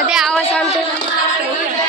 सध्या आवाज सांगतो